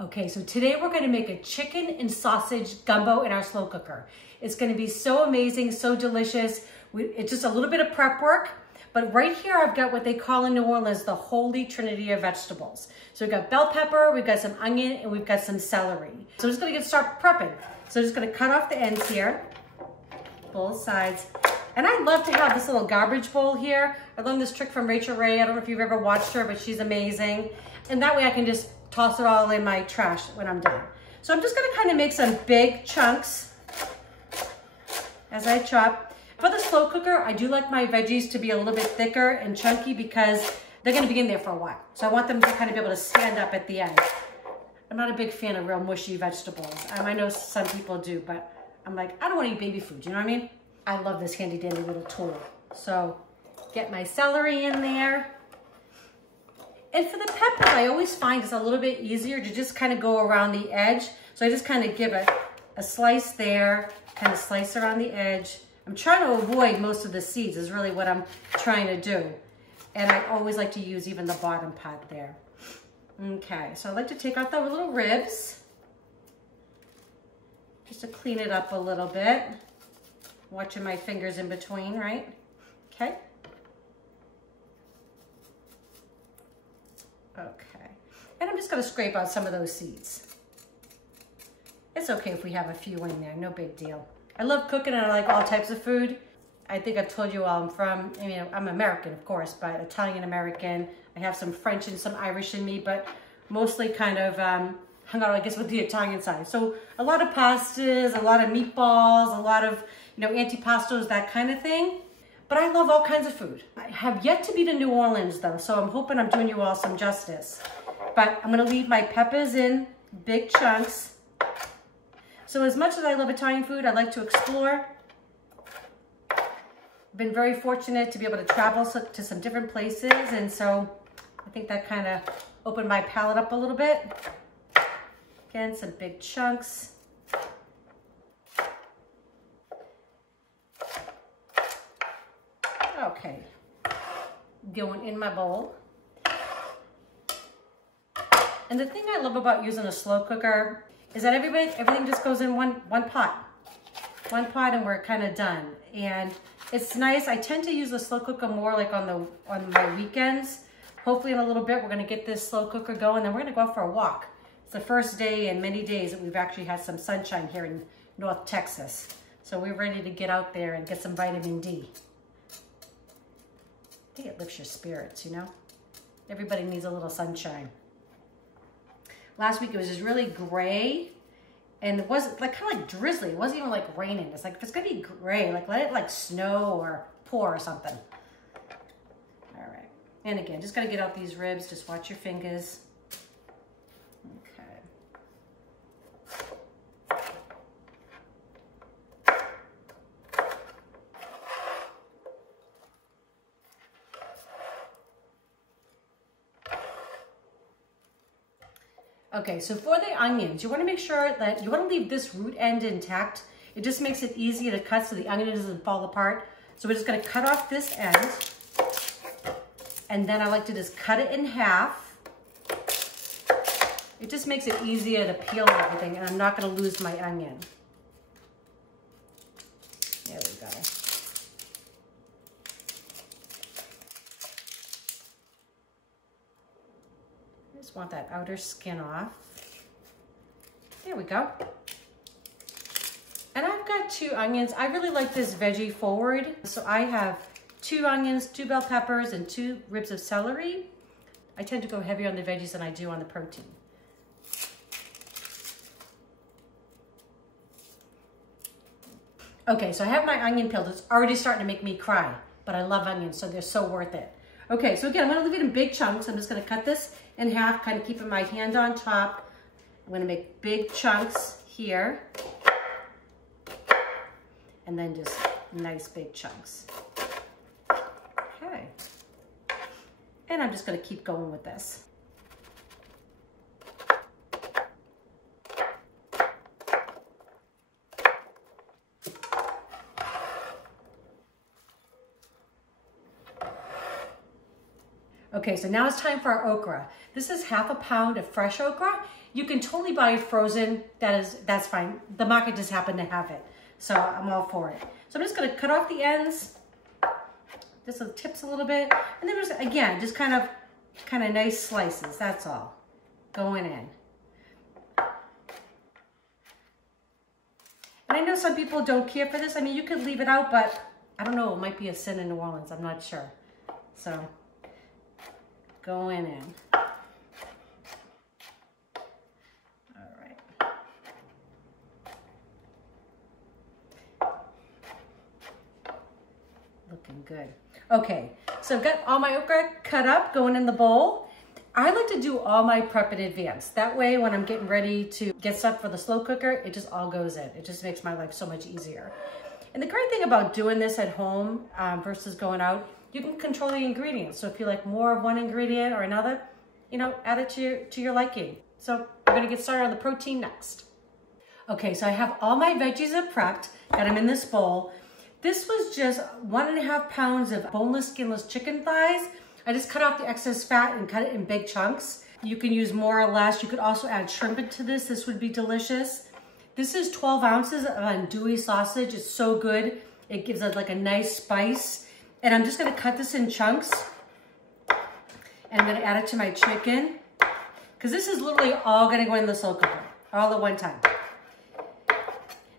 Okay, so today we're gonna make a chicken and sausage gumbo in our slow cooker. It's gonna be so amazing, so delicious. It's just a little bit of prep work, but right here I've got what they call in New Orleans the holy trinity of vegetables. So we've got bell pepper, we've got some onion, and we've got some celery. So I'm just gonna start prepping. So I'm just gonna cut off the ends here, both sides. And I love to have this little garbage bowl here. I learned this trick from Rachel Ray. I don't know if you've ever watched her, but she's amazing. And that way I can just toss it all in my trash when I'm done. So I'm just gonna kind of make some big chunks as I chop. For the slow cooker, I do like my veggies to be a little bit thicker and chunky because they're gonna be in there for a while. So I want them to kind of be able to stand up at the end. I'm not a big fan of real mushy vegetables. I know some people do, but I'm like, I don't wanna eat baby food, you know what I mean? I love this handy dandy little tool. So get my celery in there. And for the pepper, I always find it's a little bit easier to just kind of go around the edge. So I just kind of give it a slice there, kind of slice around the edge. I'm trying to avoid most of the seeds is really what I'm trying to do. And I always like to use even the bottom part there. Okay, so I like to take out the little ribs just to clean it up a little bit. Watching my fingers in between, right? Okay. Okay. And I'm just gonna scrape out some of those seeds. It's okay if we have a few in there, no big deal. I love cooking and I like all types of food. I think I've told you all I'm American, of course, but Italian-American. I have some French and some Irish in me, but mostly kind of hung out, I guess, with the Italian side. So a lot of pastas, a lot of meatballs, a lot of, antipastos, that kind of thing. But I love all kinds of food. I have yet to be to New Orleans though, so I'm hoping I'm doing you all some justice. But I'm gonna leave my peppers in big chunks. So as much as I love Italian food, I like to explore. I've been very fortunate to be able to travel to some different places, and so I think that kind of opened my palate up a little bit. Again, some big chunks. Okay, going in my bowl. And the thing I love about using a slow cooker is that everything just goes in one pot. One pot and we're kind of done. And it's nice. I tend to use the slow cooker more like on my weekends. Hopefully in a little bit we're gonna get this slow cooker going, then we're gonna go out for a walk. It's the first day in many days that we've actually had some sunshine here in North Texas. So we're ready to get out there and get some vitamin D. I think it lifts your spirits, Everybody needs a little sunshine. Last week it was just really gray and it was like kind of like drizzly. It wasn't even like raining. It's like, if it's gonna be gray, like let it like snow or pour or something. All right. And again, just gotta get out these ribs. Just watch your fingers. Okay, so for the onions, you want to make sure that you want to leave this root end intact. It just makes it easier to cut so the onion doesn't fall apart. So we're just going to cut off this end. And then I like to just cut it in half. It just makes it easier to peel everything, and I'm not going to lose my onion. There we go. Just want that outer skin off. There we go. And I've got 2 onions. I really like this veggie forward. So I have 2 onions, 2 bell peppers, and 2 ribs of celery. I tend to go heavier on the veggies than I do on the protein. Okay, so I have my onion peeled. It's already starting to make me cry, but I love onions, so they're so worth it. Okay, so again, I'm gonna leave it in big chunks. I'm just gonna cut this in half, kind of keeping my hand on top. I'm gonna make big chunks here. And then just nice big chunks. Okay. And I'm just gonna keep going with this. Okay, so now it's time for our okra. This is half a pound of fresh okra. You can totally buy it frozen. That's fine. The market just happened to have it. So I'm all for it. So I'm just gonna cut off the ends, just the tips a little bit. And then just, again, just kind of nice slices, that's all, going in. And I know some people don't care for this. I mean, you could leave it out, but I don't know, it might be a sin in New Orleans, I'm not sure. So, going in. All right. Looking good. Okay, so I've got all my okra cut up, going in the bowl. I like to do all my prep in advance. That way, when I'm getting ready to get stuff for the slow cooker, it just all goes in. It just makes my life so much easier. And the great thing about doing this at home versus going out, you can control the ingredients. So if you like more of one ingredient or another, you know, add it to your liking. So we're gonna get started on the protein next. Okay, so I have all my veggies prepped, got them in this bowl. This was just 1.5 pounds of boneless, skinless chicken thighs. I just cut off the excess fat and cut it in big chunks. You can use more or less. You could also add shrimp into this. This would be delicious. This is 12 ounces of andouille sausage. It's so good. It gives it like a nice spice. And I'm just gonna cut this in chunks. And I'm gonna add it to my chicken. Because this is literally all gonna go in the slow cooker, all at one time.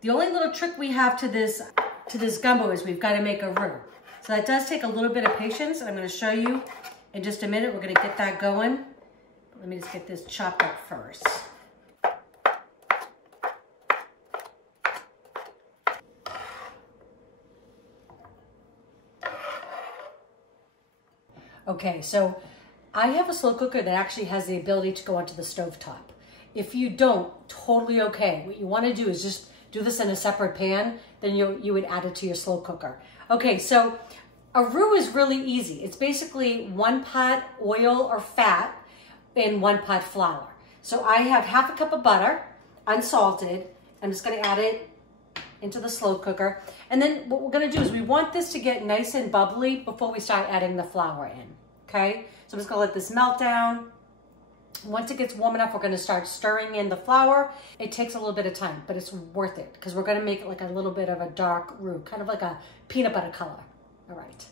The only little trick we have to this gumbo is we've gotta make a roux. So that does take a little bit of patience. I'm gonna show you in just a minute. We're gonna get that going. Let me just get this chopped up first. Okay, so I have a slow cooker that actually has the ability to go onto the stovetop. If you don't, totally okay. What you wanna do is just do this in a separate pan, then you would add it to your slow cooker. Okay, so a roux is really easy. It's basically 1 pot oil or fat and 1 pot flour. So I have half a cup of butter, unsalted. I'm just gonna add it into the slow cooker. And then what we're gonna do is we want this to get nice and bubbly before we start adding the flour in, okay? So I'm just gonna let this melt down. Once it gets warm enough, we're gonna start stirring in the flour. It takes a little bit of time, but it's worth it because we're gonna make it like a little bit of a dark roux, kind of like a peanut butter color. All right.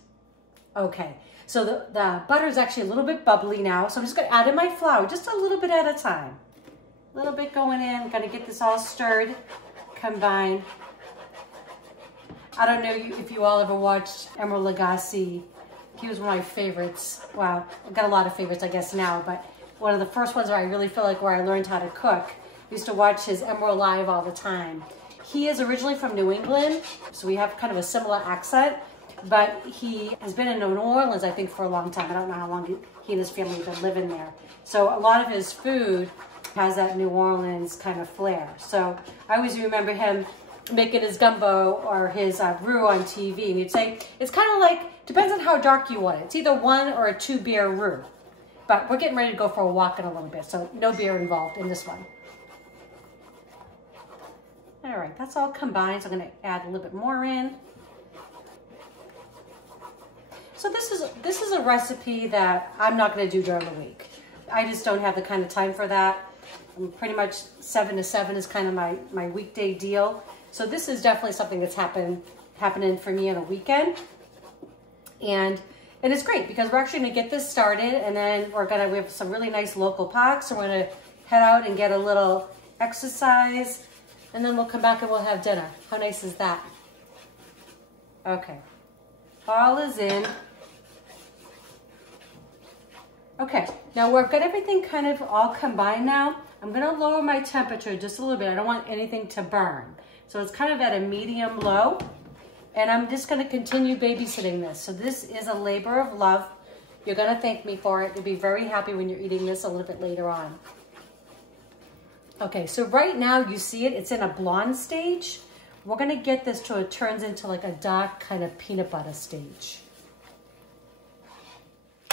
Okay, so the butter is actually a little bit bubbly now, so I'm just gonna add in my flour, just a little bit at a time. A little bit going in, gonna get this all stirred, combined. I don't know if you all ever watched Emeril Lagasse. He was one of my favorites. Wow, I've got a lot of favorites, I guess, now, but one of the first ones where I really feel like where I learned how to cook. I used to watch his Emeril live all the time. He is originally from New England, so we have kind of a similar accent, but he has been in New Orleans, I think, for a long time. I don't know how long he and his family have been living there. So a lot of his food has that New Orleans kind of flair. So I always remember him making his gumbo or his roux on TV, and he'd say, it's kind of like, depends on how dark you want it. It's either 1 or a 2 beer roux. But we're getting ready to go for a walk in a little bit, so no beer involved in this one. All right, that's all combined, so I'm gonna add a little bit more in. So this is a recipe that I'm not gonna do during the week. I just don't have the kind of time for that. I'm pretty much 7 to 7 is kind of my weekday deal. So this is definitely something that's happening for me on a weekend. And it's great because we're actually gonna get this started, and then we have some really nice local parks, so we're gonna head out and get a little exercise, and then we'll come back and we'll have dinner. How nice is that? Okay, all is in. Okay, now we've got everything kind of all combined now. I'm gonna lower my temperature just a little bit. I don't want anything to burn. So it's kind of at a medium low. And I'm just gonna continue babysitting this. So this is a labor of love. You're gonna thank me for it. You'll be very happy when you're eating this a little bit later on. Okay, so right now you see it, it's in a blonde stage. We're gonna get this till it turns into like a dark kind of peanut butter stage.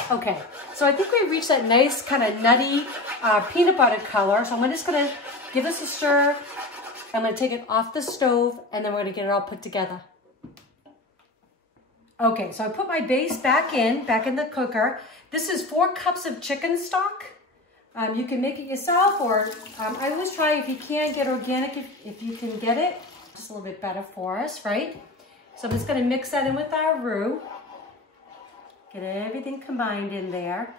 Okay, so I think we reached that nice kind of nutty peanut butter color. So I'm just gonna give this a stir. I'm gonna take it off the stove, and then we're gonna get it all put together. Okay, so I put my base back in the cooker. This is 4 cups of chicken stock. You can make it yourself, or I always try, if you can, get organic if you can get it. Just a little bit better for us, right? So I'm just gonna mix that in with our roux. Get everything combined in there.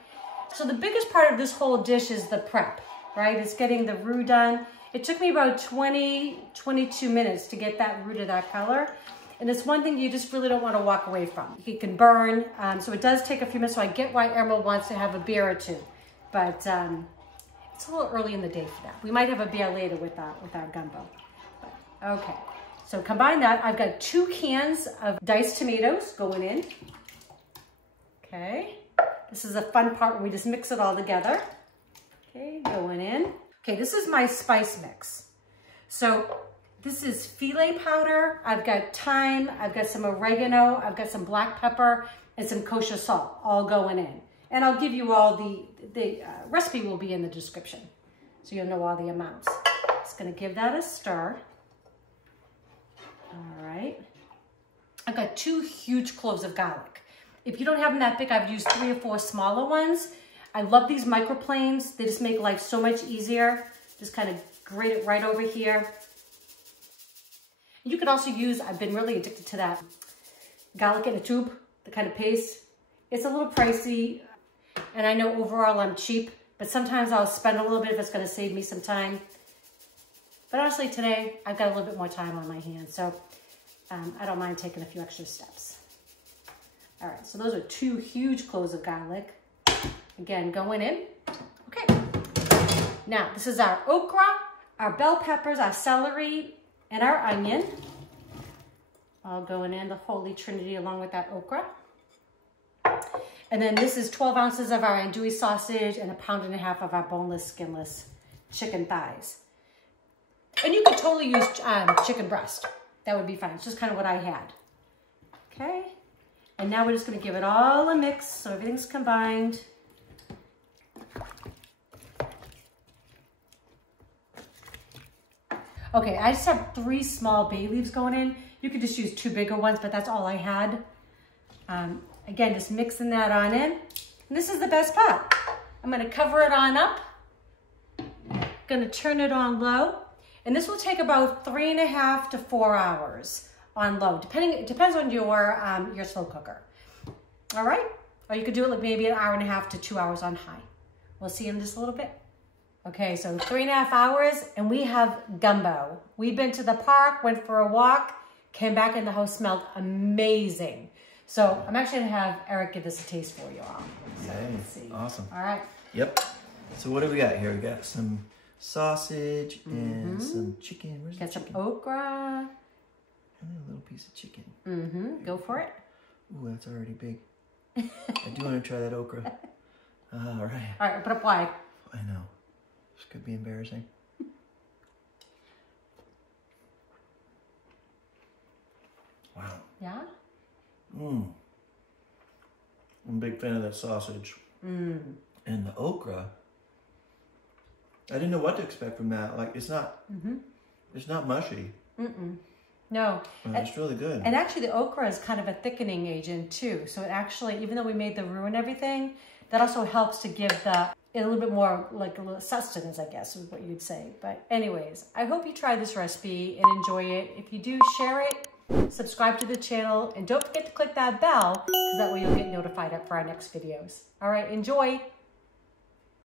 So the biggest part of this whole dish is the prep, right? It's getting the roux done. It took me about 22 minutes to get that roux to that color. And it's one thing you just really don't want to walk away from. It can burn, so it does take a few minutes. So I get why Emerald wants to have a beer or two, but it's a little early in the day for that. We might have a beer later with our gumbo. But, okay, so combine that. I've got 2 cans of diced tomatoes going in. Okay, this is a fun part when we just mix it all together. Okay, going in. Okay, this is my spice mix. So this is filet powder. I've got thyme, I've got some oregano, I've got some black pepper, and some kosher salt all going in. And I'll give you all the recipe will be in the description, so you'll know all the amounts. Just gonna give that a stir. All right. I've got 2 huge cloves of garlic. If you don't have them that big, I've used 3 or 4 smaller ones. I love these microplanes. They just make life so much easier. Just kind of grate it right over here. You could also use, I've been really addicted to that garlic in a tube, the kind of paste. It's a little pricey, and I know overall I'm cheap, but sometimes I'll spend a little bit if it's gonna save me some time. But honestly, today, I've got a little bit more time on my hands, so I don't mind taking a few extra steps. All right, so those are 2 huge cloves of garlic. Again, going in. Okay. Now, this is our okra, our bell peppers, our celery, and our onion. All going in, the holy trinity along with that okra. And then this is 12 ounces of our andouille sausage and 1.5 pounds of our boneless, skinless chicken thighs. And you could totally use chicken breast. That would be fine. It's just kind of what I had. Okay. And now we're just going to give it all a mix so everything's combined. Okay, I just have 3 small bay leaves going in. You could just use 2 bigger ones, but that's all I had. Again, just mixing that on in. And this is the best part. I'm gonna cover it on up. Gonna turn it on low. And this will take about 3.5 to 4 hours on low, it depends on your slow cooker. All right? Or you could do it like maybe 1.5 hours to 2 hours on high. We'll see in just a little bit. Okay, so 3.5 hours and we have gumbo. We've been to the park, went for a walk, came back and the house smelled amazing. So I'm actually gonna have Eric give this a taste for you all. So let's see. Awesome. All right. Yep. So what do we got here? We got some sausage and some chicken. Where's the chicken? Got some okra. And a little piece of chicken. Go for it. Ooh, that's already big. I do want to try that okra. All right. All right, put up wide. I know. This could be embarrassing. Wow. Yeah? I'm a big fan of that sausage. And the okra. I didn't know what to expect from that. Like, it's not, it's not mushy. No. It's really good. And actually the okra is kind of a thickening agent too. So it actually, even though we made the roux and everything, that also helps to give a little bit more, like a little sustenance, I guess is what you'd say. But anyways, I hope you try this recipe and enjoy it. If you do, share it, subscribe to the channel, and don't forget to click that bell because that way you'll get notified for our next videos. All right, enjoy.